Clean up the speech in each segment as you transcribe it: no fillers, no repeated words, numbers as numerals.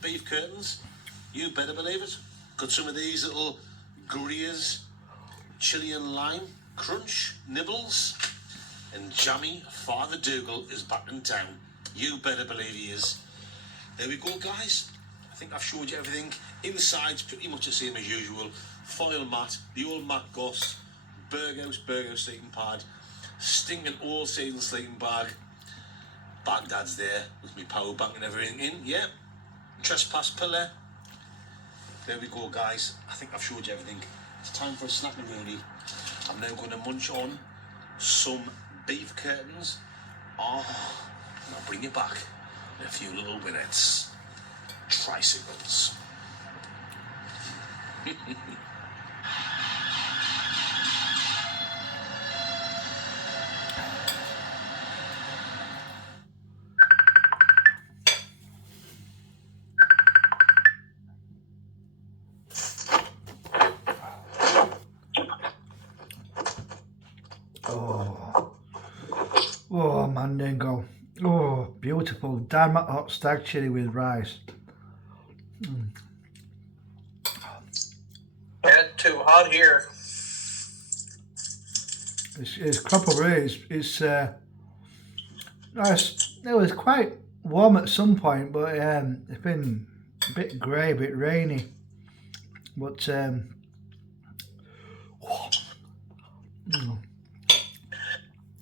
beef curtains. You better believe it. Got some of these little gruyers, chilli and lime, crunch, nibbles, and jammy Father Dougal is back in town. You better believe he is. There we go, guys. I think I've showed you everything. Inside's pretty much the same as usual. Foil mat, the old mat goss, Burgos sleeping pad, stinking old season sleeping bag. Baghdad's there with my power bank and everything in, yeah. Trespass pillar. There we go, guys. I think I've showed you everything. It's time for a snack and rooney. I'm now going to munch on some beef curtains. Oh, and I'll bring you back in a few little minutes. Tricycles. Oh, mandingo. Oh, beautiful. Dynamite hot stag chili with rice. It's too hot here. It's copper. It's nice. It was quite warm at some point, but it's been a bit grey, a bit rainy. But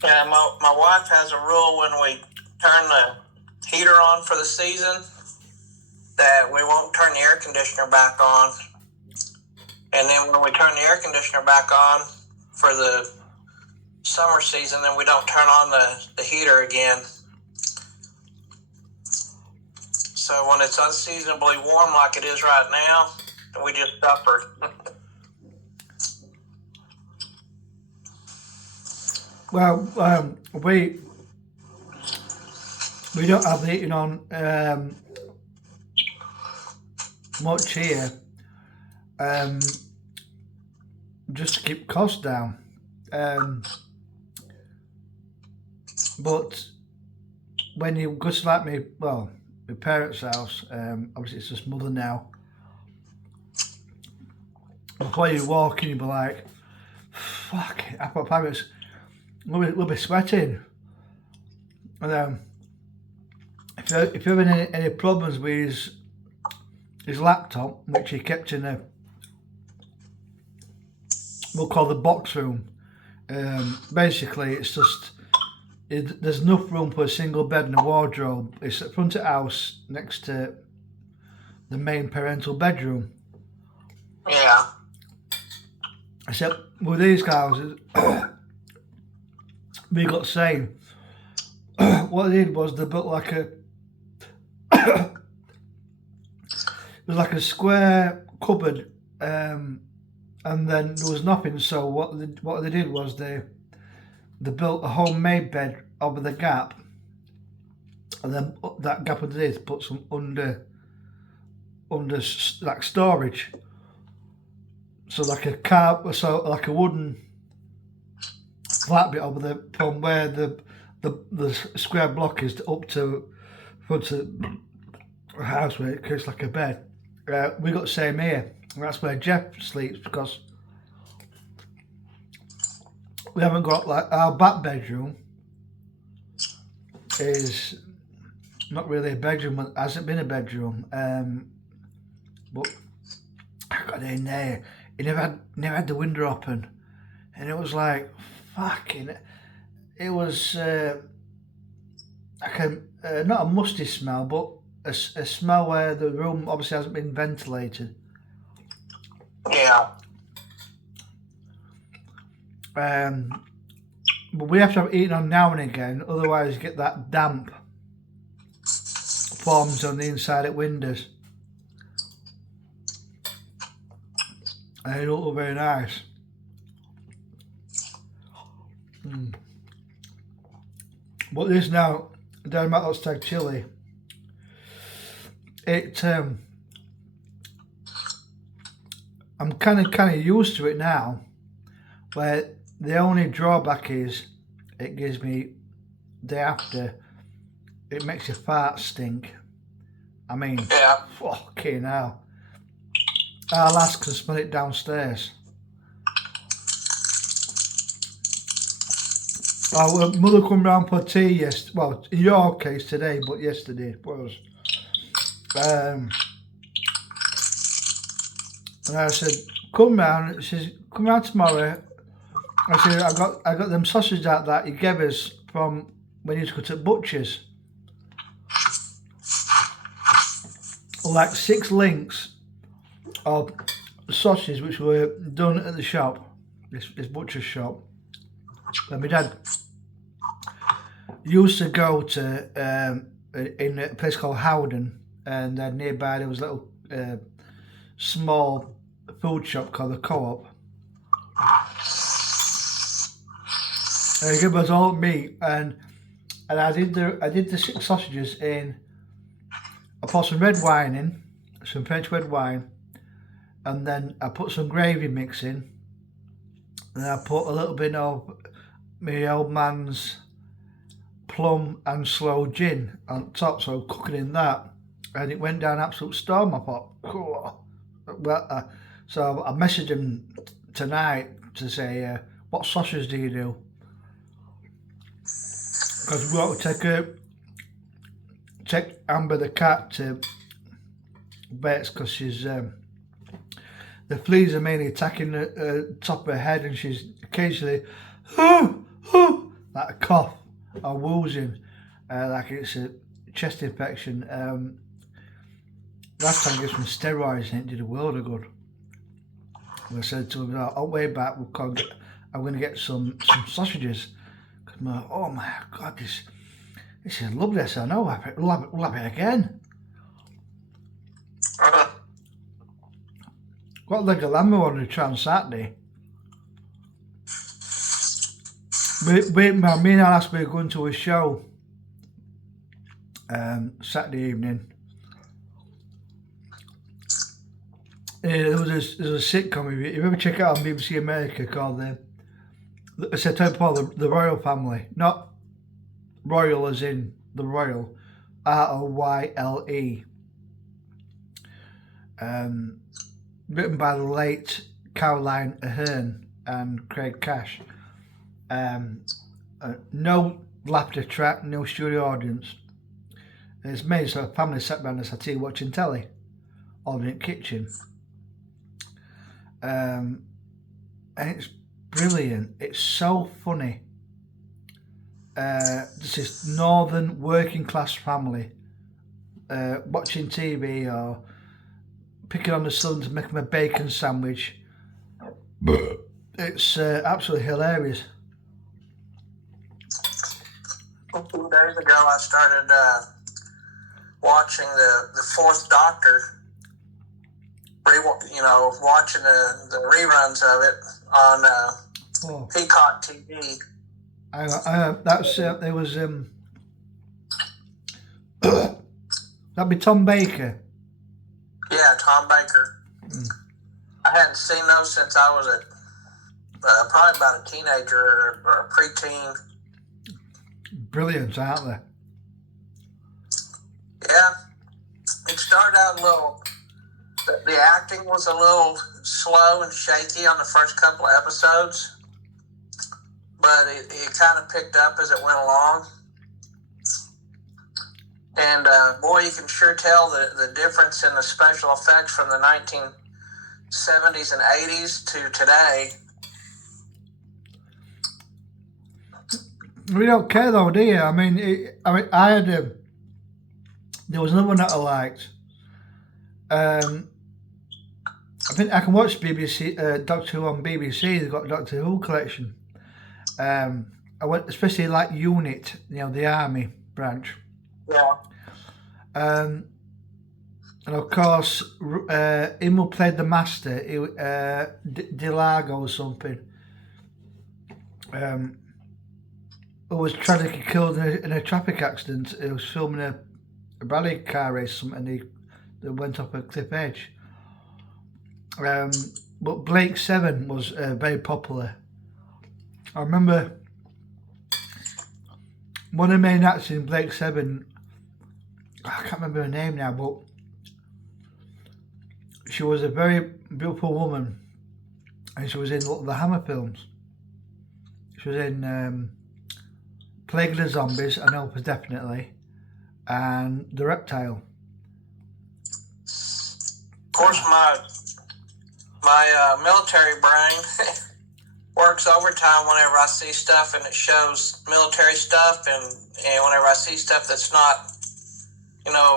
Yeah, my wife has a rule when we turn the heater on for the season that we won't turn the air conditioner back on. And then when we turn the air conditioner back on for the summer season, then we don't turn on the heater again. So when it's unseasonably warm like it is right now, we just suffer. well, we don't have the heating on much here, just to keep costs down. But when you go to like my parents' house, obviously it's just mother now. Before you walk in, you'll be like, fuck, our parents, we'll be sweating. And if you're having any problems with his laptop, which he kept in we'll call the box room, basically it's just, there's enough room for a single bed and a wardrobe. It's at the front of the house next to the main parental bedroom. Yeah. Except with these guys, we got saying, what they did was they built like a, it was like a square cupboard, and then there was nothing. So what they did was they built a homemade bed over the gap, and then that gap underneath put some under like storage. So like like a wooden flat bit over the from where the square block is up to front of the house where it creates like a bed. We got the same here, and that's where Jeff sleeps, because we haven't got, like, our back bedroom is not really a bedroom, it hasn't been a bedroom, but I got in there, he never had the window open, and it was like, fucking, it was like not a musty smell, but a smell where the room obviously hasn't been ventilated. Yeah. But we have to have heating on now and again, otherwise you get that damp forms on the inside of windows. And it don't look very nice. But this now, dynamite hot stag chili, it I'm kind of used to it now, where the only drawback is it gives me day after, it makes your fart stink, I mean, Yeah. fucking hell. Our lass can smell it downstairs. Our mother come round for tea yesterday. Well, in your case today, but yesterday was. And I said, come round. She says, come round tomorrow. I said, I got them sausages out that you gave us from when you used to go to butchers. Like 6 links of sausages which were done at the shop, this butcher's shop. And my dad used to go to in a place called Howden, and then nearby there was a little small food shop called the Co-op. And he gave us all meat, and I did the 6 sausages in. I put some red wine in, some French red wine, and then I put some gravy mix in, and I put a little bit of my old man's plum and sloe gin on top, so cooking in that, and it went down absolute storm. I thought, cool. Well, so I messaged him tonight to say, what sausage do you do? Because we want to take Amber the cat to vets because she's the fleas are mainly attacking the top of her head, and she's occasionally like a cough or wheezing, like it's a chest infection. Last time I gave some steroids and it did a world of good. And I said to him, on way back I'm going to get some sausages. Cause oh my God, this is lovely. I said, I know, we'll have it again. Got a leg of lamb I wanted to try on Saturday. Me and Alice were going to a show Saturday evening. There was a sitcom, if you ever check it out on BBC America, called it's a type called the Royal Family. Not royal as in the royal, Royle. Written by the late Caroline Aherne and Craig Cash. No laughter track, no studio audience. And it's made so a family sat around the settee watching telly, or in the kitchen. And it's brilliant. It's so funny. This northern working class family watching TV or picking on the son to make him a bacon sandwich. It's absolutely hilarious. A few days ago, I started watching the Fourth Doctor. Watching the reruns of it on Peacock TV. There was that'd be Tom Baker. Yeah, Tom Baker. I hadn't seen those since I was probably about a teenager or a preteen. Brilliant, aren't they? Yeah, it started out a little. The acting was a little slow and shaky on the first couple of episodes, but it kind of picked up as it went along. And boy, you can sure tell the difference in the special effects from the 1970s and 80s to today. We don't care though, do you? I mean, I had there was another one that I liked. I think I can watch BBC Doctor Who on BBC. They've got Doctor Who collection. I went especially like Unit, the army branch. Yeah. And of course, him who played the master, Delago or something, who was tragically killed in a traffic accident. He was filming a rally car race or something, and they went off a cliff edge. But Blake 7 was very popular. I remember one of the main actors in Blake 7 I can't remember her name now, but she was a very beautiful woman, and she was in the Hammer films. She was in Plague of the Zombies, I know for definitely, and The Reptile. Of course, my military brain works overtime whenever I see stuff and it shows military stuff, and whenever I see stuff that's not,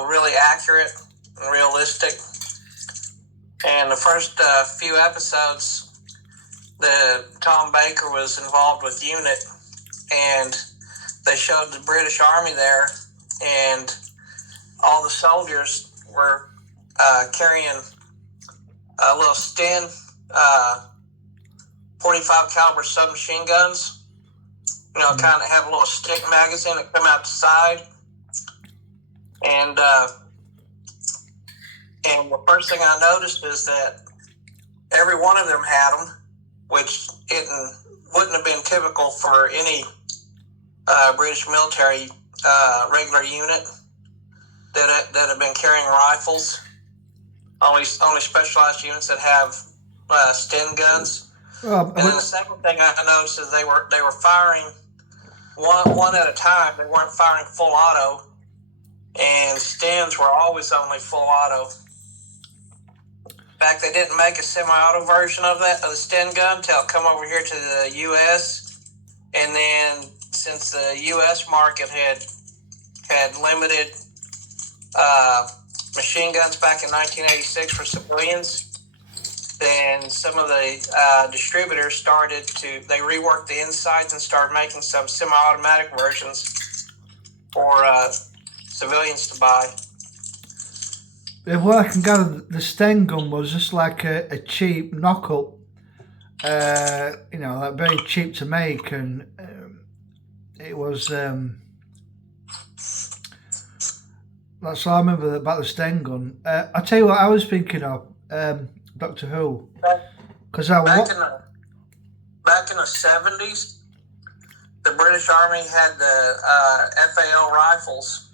really accurate and realistic. And the first few episodes, Tom Baker was involved with UNIT, and they showed the British Army there, and all the soldiers were carrying little Sten 45 caliber submachine guns. Kind of have a little stick magazine that come out the side, and the first thing I noticed is that every one of them had them, which wouldn't have been typical for any British military regular unit that have been carrying rifles. Only specialized units that have Sten guns. And then the second thing I noticed is they were firing one at a time. They weren't firing full auto, and Stens were always only full auto. In fact, they didn't make a semi-auto version of the Sten gun until it come over here to the U.S. And then since the U.S. market had limited machine guns back in 1986 for civilians, then some of the distributors they reworked the insides and started making some semi-automatic versions for civilians to buy. What I can gather, the Sten gun was just like a cheap knock-up, like very cheap to make, and it was. That's all I remember about the Sten gun. I tell you what, I was thinking of Doctor Who, because back in the 70s, the British Army had the FAL rifles.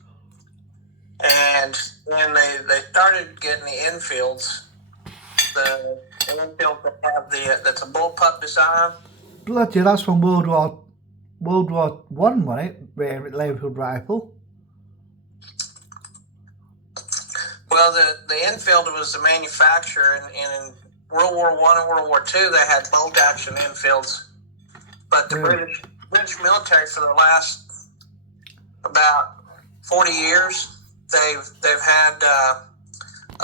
And then they started getting the Enfields. The Enfield that have that's a bullpup design. Bloody, that's from World War One, wasn't it? Enfield rifle. Well, the Enfield was the manufacturer, and in World War One and World War Two, they had bolt action Enfields. But the British military, for the last about 40 years, they've had